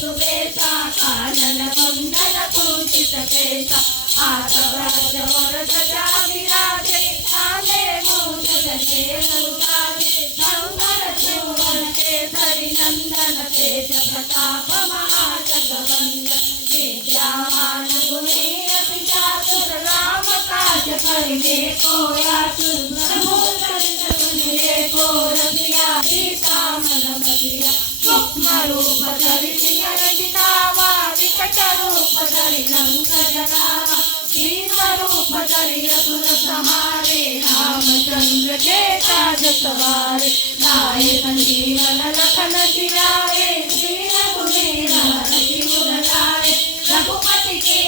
सुबेसा कानन कुंडल कुंचित केसा आतवर सजा विराजे कांधे मुकुटने मुराजे शंकर चूरण केसरी नंदन तेज प्रताप महाजगवंदन विद्यावान गुणी अति चातुर राम काज करिबे को आतुर प्रभु चरित सुनिबे को रसिया सीता मन बसिया सूक्ष्म रूप धरि सिंह दिखावा विकट रूप धरि लंक जगावा भीम रूप धरि असुर संहारे रामचंद्र के काज सवारे लाए संजीवन लखन जियाए श्री रघुवीर हरषि लाए रघुपति के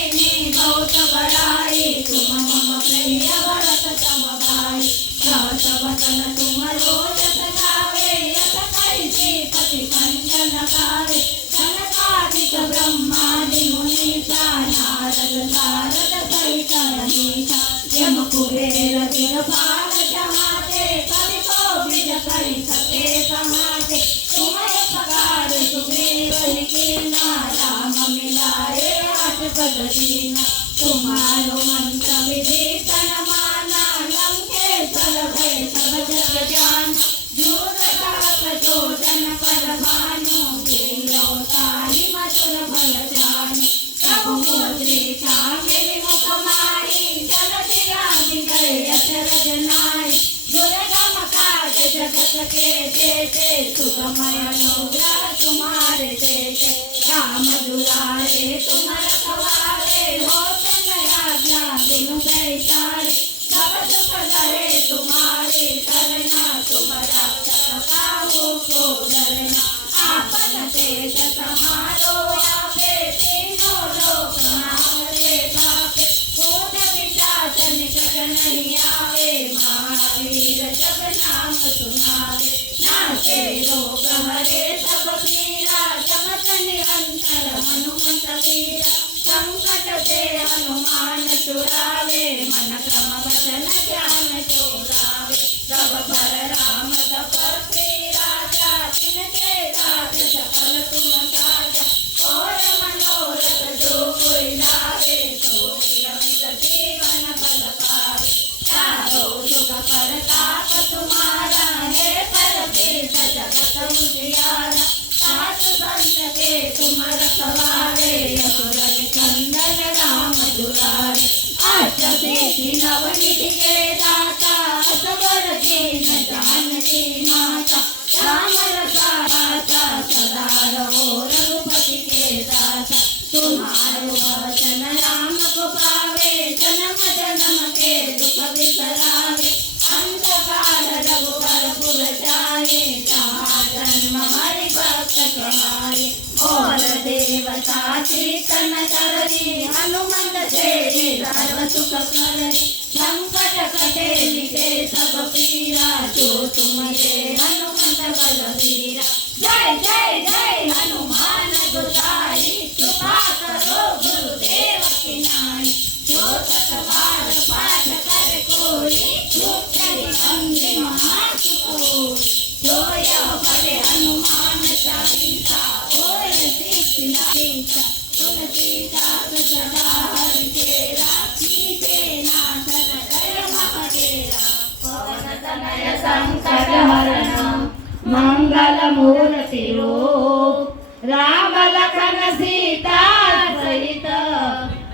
बहुत बड़ाई तुम मम प्रिय भरत सम भाई सहस वदन तुम्हारो जस गावे यस कहि श्रीपति कंचन गावे सनकादिक ब्रह्मादि मुनीसा नारद सारद सहित अहीसा यम कुबेर दिगपाल जहाते कवि कोविद कहि सके कहाते तुम्हारे पकार सुग्रीव कीना राम मिलाए अटपट दीना तुम्हारो मंत्र विभीषण माना लंकेश्वर भय सब जग जान दूर सहस्र जोजन पर भानु गिरियो ताहि मधुर फल जानु प्रभु मुद्रिका मेरि मुख माहि जलधि आदि गए अचरज नाहि दुर्गम काज जगत के जेते सुगमय अनुग्रह तुम्हारे देते राम दुलारे तुम रखवारे होत न आज्ञा बिनु पैसारे सब सुख लहे तुम्हारे करना तुम रक्षक काहू को डरना आपन तेज समारो आपे तीनों लोक हारे कापे भूत पिशाच निकट नहीं आवे महावीर जब नाम सुनावे नासे रोग हरे सब पीरा जगत निरंतर हनुमंत वीरा संकट से हनुमान छुड़ावे मन क्रम वचन ध्यान चोरावे सब पर राम तपस्वी राजा तिनके राज सकल तुम साजा और मनोरथ जो कोई लावे सोई रमित जीवन फल पावे चारों जुग परताप तुम्हारा है परदेश जगत उजियारा सास संत के तुम रखवारे असुर निकंदन राम दुलारे अष्टसिद्धि नवनिधि के दाता असवर दीन जानकी माता राम रसाता सदा रहो रघुपति के दाता तुम्हारो वचन राम को पावे जन्म जन्म के दुख बिसरावे अंत काल रघुवर पुर जाए जहाँ जन्म हरि भक्त कहाए और देवता चेतन करनी हनुमंत से सर्व सुख करनी संकट कटे मिटे सब पीरा जो तुम्हारे हनुमंत बलवीरा जय जय जय हनुमान गोसाई कृपा करो गुरुदेव की नाई जो सतबार पाठ कर कोई अंधे महासुख जो यह पढ़े हनुमान चालीसा और सीता तुलसीदास सदा हरि तेरा कीजे नाथ हृदय महातेरा पवन तनय संकट हरण मंगल मूर्ति रूप राम लखन सीता सहित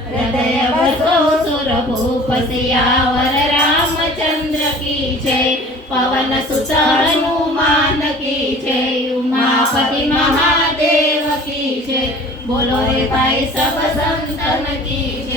हृदय बसो सुर भूप सियावर रामचंद्र की जय पवन सुत हनुमान की जय उमापति महादेव की जय बोलो रे भाई सब संतन की जय।